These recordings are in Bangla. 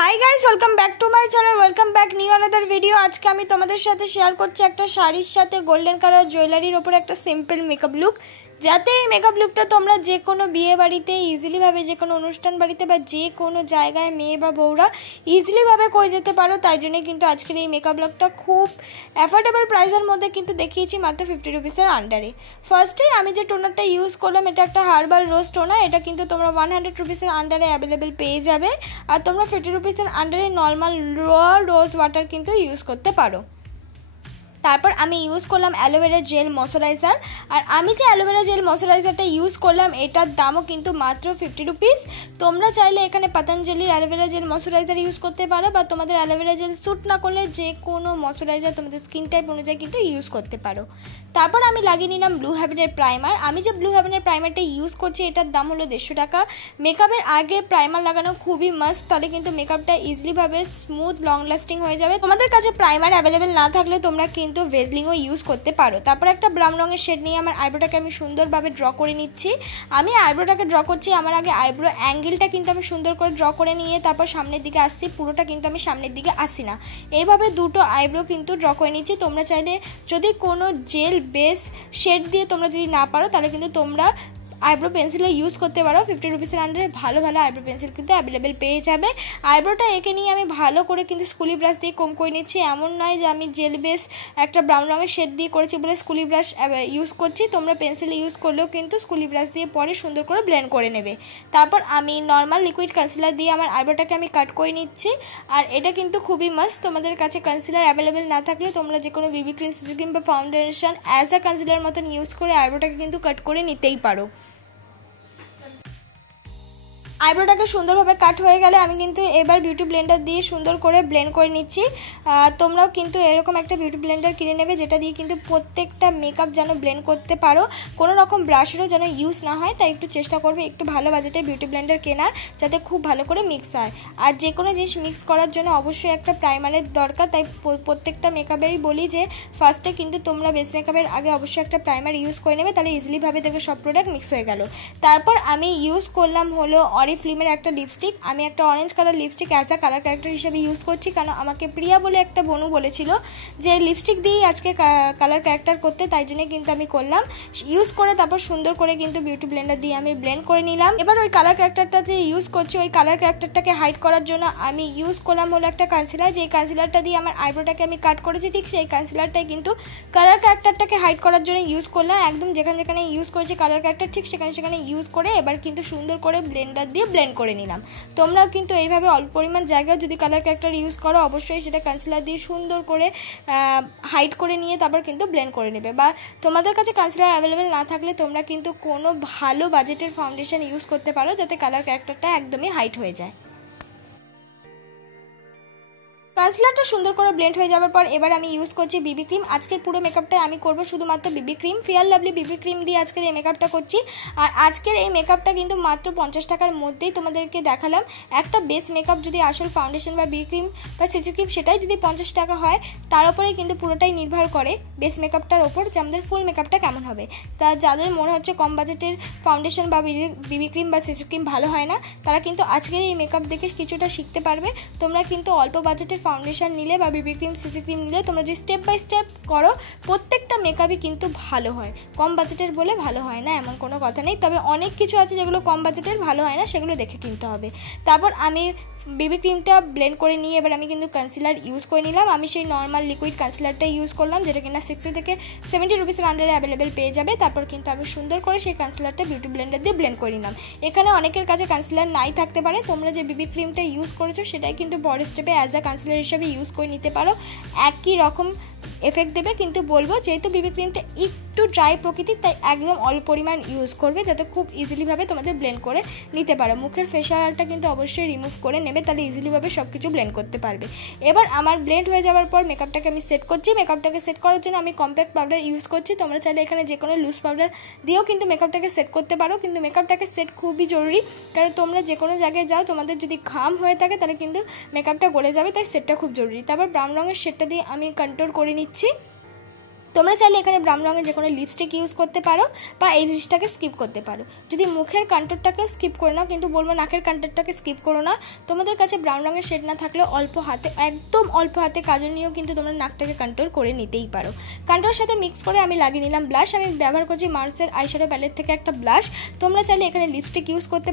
Hi guys, welcome back to my channel, welcome back new another video. আজকে আমি তোমাদের সাথে শেয়ার করছি একটা শাড়ির সাথে গোল্ডেন কালার জুয়েলারির ওপর একটা সিম্পল মেকআপ লুক, যাতে এই মেকআপ লুকটা তোমরা যে কোনো বিয়ে বাড়িতে ইজিলিভাবে, যে কোনো অনুষ্ঠান বাড়িতে বা যে কোনো জায়গায় মেয়ে বা বউরা ইজিলিভাবে করে যেতে পারো। তাই জন্যই কিন্তু আজকের এই মেকআপ লুকটা খুব অ্যাফোর্ডেবল প্রাইসের মধ্যে কিন্তু দেখিয়েছি, মাত্র 50 রুপিসের আন্ডারে। ফার্স্টে আমি যে টোনারটা ইউজ করলাম, এটা একটা হার্বাল রোজ টোনার। এটা কিন্তু তোমরা 100 রুপিসের আন্ডারে অ্যাভেলেবেল পেয়ে যাবে। আর তোমরা 50 রুপিসের আন্ডারে নর্মাল রোজ ওয়াটার কিন্তু ইউজ করতে পারো। তারপর আমি ইউজ করলাম অ্যালোভেরা জেল ময়শ্চারাইজার। আর আমি যে অ্যালোভেরা জেল ময়শ্চারাইজারটা ইউজ করলাম, এটার দামও কিন্তু মাত্র 50 রুপিস। তোমরা চাইলে এখানে পতঞ্জলির অ্যালোভেরা জেল ময়শ্চারাইজার ইউজ করতে পারো, বা তোমাদের অ্যালোভেরা জেল স্যুট না করলে যে কোনো ময়শ্চারাইজার তোমাদের স্কিন টাইপ অনুযায়ী কিন্তু ইউজ করতে পারো। তারপর আমি লাগিয়ে নিলাম ব্লু হেভেনের প্রাইমার। আমি যে ব্লু হেভেনের প্রাইমারটা ইউজ করছি, এটার দাম হলো 150 টাকা। মেকআপের আগে প্রাইমার লাগানো খুবই মাস্ট, তাহলে কিন্তু মেকআপটা ইজিলিভাবে স্মুথ লং লাস্টিং হয়ে যাবে। তোমাদের কাছে প্রাইমার অ্যাভেলেবেল না থাকলে তোমরা কিন্তু ভেজলিংও ইউজ করতে পারো। তারপর একটা ব্রাউন রঙের শেড নিয়ে আমার আইব্রোটাকে আমি সুন্দরভাবে ড্র করে নিচ্ছি। আমি আইব্রোটাকে ড্র করছি, আমার আগে আইব্রো অ্যাঙ্গেলটা কিন্তু আমি সুন্দর করে ড্র করে নিয়ে তারপর সামনের দিকে আসছি। পুরোটা কিন্তু আমি সামনের দিকে আসি না, এইভাবে দুটো আইব্রো কিন্তু ড্র করে নিচ্ছি। তোমরা চাইলে যদি কোনো জেল বেস শেড দিয়ে তোমরা যদি না পারো, তাহলে কিন্তু তোমরা আইব্রো পেন্সিলও ইউজ করতে পারো। 50 রুপিসের আন্ডারে ভালো ভালো আইব্রো পেন্সিল কিন্তু অ্যাভেলেবেল পেয়ে যাবে। আইব্রোটা এঁকে নিয়ে আমি ভালো করে কিন্তু স্কুলি ব্রাশ দিয়ে কম করে নিচ্ছি। এমন নয় যে আমি জেল বেস একটা ব্রাউন রঙের শেড দিয়ে করেছি বলে স্কুলি ব্রাশ ইউজ করছি। তোমরা পেন্সিল ইউজ করলেও কিন্তু স্কুলি ব্রাশ দিয়ে পরে সুন্দর করে ব্লেন্ড করে নেবে। তারপর আমি নর্মাল লিকুইড কনসিলার দিয়ে আমার আইব্রোটাকে আমি কাট করে নিচ্ছি। আর এটা কিন্তু খুবই মাস্ট, তোমাদের কাছে কনসিলার অ্যাভেলেবেল না থাকলে তোমরা যে কোনো বিবি ক্রিম, সিসি ক্রিম বা ফাউন্ডেশন অ্যাজ আ কনসিলার মতন ইউজ করে আইব্রোটাকে কিন্তু কাট করে নিতেই পারো। আইব্রোটাকে সুন্দরভাবে কাট হয়ে গেলে আমি কিন্তু এবার বিউটি ব্লেন্ডার দিয়ে সুন্দর করে ব্লেন্ড করে নিচ্ছি। তোমরাও কিন্তু এরকম একটা বিউটি ব্লেন্ডার কিনে নেবে, যেটা দিয়ে কিন্তু প্রত্যেকটা মেকআপ যেন ব্লেন্ড করতে পারো, কোনো রকম ব্রাশেরও যেন ইউজ না হয়। তাই একটু চেষ্টা করবে একটু ভালো বাজেটের বিউটি ব্লেন্ডার কেনার, যাতে খুব ভালো করে মিক্স হয়। আর যে কোনো জিনিস মিক্স করার জন্য অবশ্যই একটা প্রাইমারের দরকার। তাই প্রত্যেকটা মেকআপেরই বলি যে ফার্স্টে কিন্তু তোমরা বেস মেকআপের আগে অবশ্যই একটা প্রাইমার ইউজ করে নেবে, তাহলে ইজিলিভাবে দেখবে সব প্রোডাক্ট মিক্স হয়ে গেল। তারপর আমি ইউজ করলাম হলো ফিল্মের একটা লিপস্টিক। আমি একটা orange colour lipstick as a colour character হিসেবে ইউজ করছি, কারণ আমাকে প্রিয়া বলে একটা বনু বলেছিল যে লিপস্টিক দিয়েই আজকে কালার ক্যারেক্টার করতে, তাই জন্য কিন্তু আমি করলাম। ইউজ করে তারপর সুন্দর করে কিন্তু বিউটি ব্লেন্ডার দিয়ে আমি ব্লেন্ড করে নিলাম। এবার ওই কালার ক্যারেক্টারটা যে ইউজ করছি, ওই কালার ক্যারেক্টারটাকে হাইড করার জন্য আমি ইউজ করলাম হলো একটা কনসিলার। যে কনসিলারটা দিয়ে আমার আইব্রোটাকে আমি কাট করেছি, ঠিক সেই কনসিলারটাই কিন্তু কালার ক্যারেক্টারটাকে হাইড করার জন্য ইউজ করলাম। একদম যেখানে যেখানে ইউজ করেছি কালার ক্যারেক্টার, ঠিক সেখানে সেখানে ইউজ করে এবার কিন্তু সুন্দর করে ব্লেন্ডার দিয়ে ব্লেন্ড করে নিলাম। তোমরাও কিন্তু এইভাবে অল্প পরিমাণ জায়গায় যদি কালার ক্যারেক্টার ইউজ করো, অবশ্যই সেটা কনসিলার দিয়ে সুন্দর করে হাইড করে নিয়ে তারপর কিন্তু ব্লেন্ড করে নেবে। বা তোমাদের কাছে কনসিলার অ্যাভেলেবেল না থাকলে তোমরা কিন্তু কোনো ভালো বাজেটের ফাউন্ডেশন ইউজ করতে পারো, যাতে কালার ক্যারেক্টারটা একদমই হাইড হয়ে যায়। কনসিলারটা সুন্দর করে ব্লেন্ড হয়ে যাওয়ার পর এবার আমি ইউজ করছি বিবি ক্রিম। আজকের পুরো মেকআপটা আমি করব শুধুমাত্র বিবি ক্রিম, ফেয়ার লাভলি বিবি ক্রিম দিয়ে আজকের এই মেকআপটা করছি। আর আজকের এই মেকআপটা কিন্তু মাত্র 50 টাকার মধ্যেই তোমাদেরকে দেখালাম। একটা বেস মেকআপ যদি আসল ফাউন্ডেশন বা বিবি ক্রিম বা সিসি ক্রিম সেটাই যদি 50 টাকা হয়, তার উপরেই কিন্তু পুরোটাই নির্ভর করে বেস মেকআপটার ওপর যে আমাদের ফুল মেকআপটা কেমন হবে। তা যাদের মনে হচ্ছে কম বাজেটের ফাউন্ডেশন বা বিবি ক্রিম বা সিসি ক্রিম ভালো হয় না, তারা কিন্তু আজকের এই মেকআপ দেখে কিছুটা শিখতে পারবে। তোমরা কিন্তু অল্প বাজেটের ফাউন্ডেশন নিলে বা বিবি ক্রিম, সিসি ক্রিম নিলে তোমরা যদি স্টেপ বাই স্টেপ করো, প্রত্যেকটা মেকআপই কিন্তু ভালো হয়। কম বাজেটের বলে ভালো হয় না এমন কোনো কথা নেই, তবে অনেক কিছু আছে যেগুলো কম বাজেটের ভালো হয় না, সেগুলো দেখে কিনতে হবে। তারপর আমি বিবি ক্রিমটা ব্লেন্ড করে নিয়ে এবার আমি কিন্তু কনসিলার ইউজ করে নিলাম। আমি সেই নর্মাল লিকুইড কনসিলারটা ইউজ করলাম, যেটা কিনা 60 থেকে 70 রুপিসের আন্ডারে অ্যাভেলেবেল পেয়ে যাবে। তারপর কিন্তু আমি সুন্দর করে সেই কনসিলারটা বিউটি ব্লেন্ডার দিয়ে ব্লেন্ড করে নিলাম। এখানে অনেকের কাছে কনসিলার নাই থাকতে পারে, তোমরা যে বিবি ক্রিমটা ইউজ করেছো সেটাই কিন্তু বড় স্টেপে অ্যাজ আ কনসিলার হিসেবে ইউজ করে নিতে পারো, একই রকম এফেক্ট দেবে। কিন্তু বলবো যেহেতু বিবি ক্রিমটা একটু ড্রাই প্রকৃতির, তাই একদম অল্প পরিমাণ ইউজ করবে, যাতে খুব ইজিলিভাবে তোমাদের ব্লেন্ড করে নিতে পারো। মুখের ফেশিয়ালটা কিন্তু অবশ্যই রিমুভ করে নেবে, তাহলে ইজিলিভাবে সব কিছু ব্লেন্ড করতে পারবে। এবার আমার ব্লেন্ড হয়ে যাওয়ার পর মেকআপটাকে আমি সেট করছি। মেকআপটাকে সেট করার জন্য আমি কম্প্যাক্ট পাউডার ইউজ করছি। তোমরা চাইলে এখানে যে কোনো লুজ পাউডার দিয়েও কিন্তু মেকআপটাকে সেট করতে পারো, কিন্তু মেকআপটাকে সেট খুবই জরুরি, কারণ তোমরা যে কোনো জায়গায় যাও তোমাদের যদি ঘাম হয়ে থাকে তাহলে কিন্তু মেকআপটা গলে যাবে, তাই সেটটা খুব জরুরি। তারপর ব্রাউন রঙের শেডটা দিয়ে আমি কন্ট্রোল করে নিচ্ছি। তোমরা চাইলে এখানে ব্রাউন রঙের যে কোনো লিপস্টিক ইউজ করতে পারো বা এই জিনিসটাকে স্কিপ করতে পারো। যদি মুখের কন্ট্যুরটাকে স্কিপ করে নাও, কিন্তু বলবো নাকের কন্ট্যুরটাকে স্কিপ করো না। তোমাদের কাছে ব্রাউন রঙের শেড না থাকলে অল্প হাতে, একদম অল্প হাতে কাজল নিয়েও কিন্তু তোমরা নাকটাকে কন্ট্রোল করে নিতেই পারো। কন্ট্রোলের সাথে মিক্স করে আমি লাগিয়ে নিলাম ব্লাশ। আমি ব্যবহার করছি মার্সের আইশ্যাডো প্যালেট থেকে একটা ব্লাশ। তোমরা চাইলে এখানে লিপস্টিক ইউজ করতে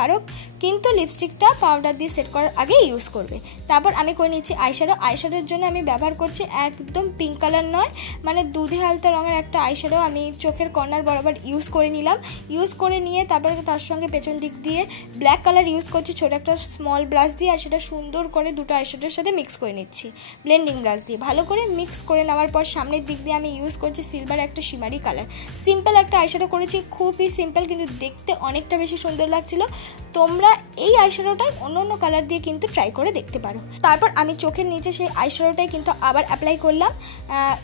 পারো, কিন্তু লিপস্টিকটা পাউডার দিয়ে সেট করার আগে ইউজ করবে। তারপর আমি করে নিচ্ছি আইশ্যাডো। আইশ্যাডোর জন্য আমি ব্যবহার করছি একদম পিঙ্ক কালার নয়, মানে দুধে হালতা রঙের একটা আইশ্যাডো আমি চোখের কর্নার বরাবর ইউজ করে নিলাম। ইউজ করে নিয়ে তারপরে তার সঙ্গে পেছন দিক দিয়ে ব্ল্যাক কালার ইউজ করছি ছোট একটা স্মল ব্রাশ দিয়ে, আর সেটা সুন্দর করে দুটো আইশ্যাডোর সাথে মিক্স করে নিচ্ছি ব্লেন্ডিং ব্রাশ দিয়ে। ভালো করে মিক্স করে নেওয়ার পর সামনের দিক দিয়ে আমি ইউজ করছি সিলভার একটা শিমারি কালার। সিম্পল একটা আইশ্যাডো করেছি, খুবই সিম্পল, কিন্তু দেখতে অনেকটা বেশি সুন্দর লাগছিল। তোমরা এই আইশ্যাডোটা অন্য অন্য কালার দিয়ে কিন্তু ট্রাই করে দেখতে পারো। তারপর আমি চোখের নিচে সেই আইশ্যাডোটাই কিন্তু আবার অ্যাপ্লাই করলাম।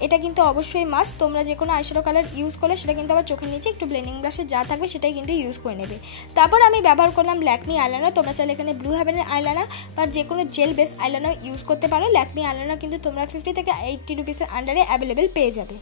এটা কিন্তু অবশ্যই মাস্ট, তোমরা যে কোনো আইশ্যাডো কালার ইউজ করলে সেটা কিন্তু আবার চোখের নিচে একটু ব্লেন্ডিং ব্রাশে যা থাকবে সেটাই কিন্তু ইউজ করে নেবে। তারপর আমি ব্যবহার করলাম ল্যাকমি আইলাইনার। তোমরা চাইলে এখানে ব্লু হেভেনের আইলাইনার বা যে কোনো জেল বেস আইলাইনার ইউজ করতে পারো। ল্যাকমি আইলাইনার কিন্তু তোমরা 50 থেকে 80 রুপিসের আন্ডারে অ্যাভেলেবেল পেয়ে যাবে।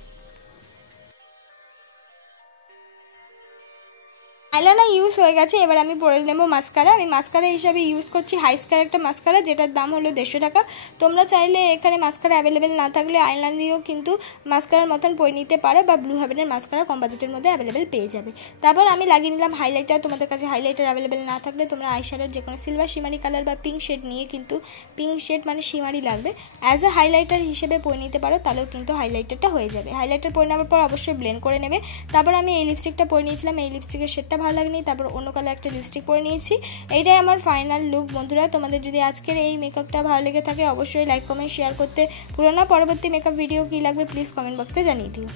আইলাইনার ইউজ হয়ে গেছে, এবার আমি পরে নেবো মাস্কারা। আমি মাস্কারা হিসাবে ইউজ করছি হাইস্কার একটা মাস্কারা, যেটার দাম হলো 150 টাকা। তোমরা চাইলে এখানে মাস্কারা অ্যাভেলেবেল না থাকলে আইলাইনার দিয়েও কিন্তু মাস্কারার মতন পরে নিতে পারো, বা ব্লু হেভেনের মাস্কারা কম বাজেটের মধ্যে অ্যাভেলেবেল পেয়ে যাবে। তারপর আমি লাগিয়ে নিলাম হাইলাইটার। তোমাদের কাছে হাইলাইটার অ্যাভেলেবেল না থাকলে তোমরা আইশ্যাডোর যে কোনো সিলভার শিমারি কালার বা পিঙ্ক শেড নিয়ে, কিন্তু পিঙ্ক শেড মানে শিমারি লাগবে, অ্যাজ এ হাইলাইটার হিসেবে পরে নিতে পারো, তাহলেও কিন্তু হাইলাইটারটা হয়ে যাবে। হাইলাইটার পরে নেওয়ার পর অবশ্যই ব্লেন্ড করে নেবে। তারপর আমি এই লিপস্টিকটা পরে নিয়েছিলাম, এই লিপস্টিকের শেডটা ভালো লাগেনি, তারপর অন্য কালার একটা লিপস্টিক পরে নিয়েছি। এইটাই আমার ফাইনাল লুক। বন্ধুরা, তোমাদের যদি আজকের এই মেকআপটা ভালো লেগে থাকে অবশ্যই লাইক কমেন্ট শেয়ার করতে ভুলো না। পরবর্তী মেকআপ ভিডিও কী লাগবে প্লিজ কমেন্ট বক্সে জানিয়ে দিও।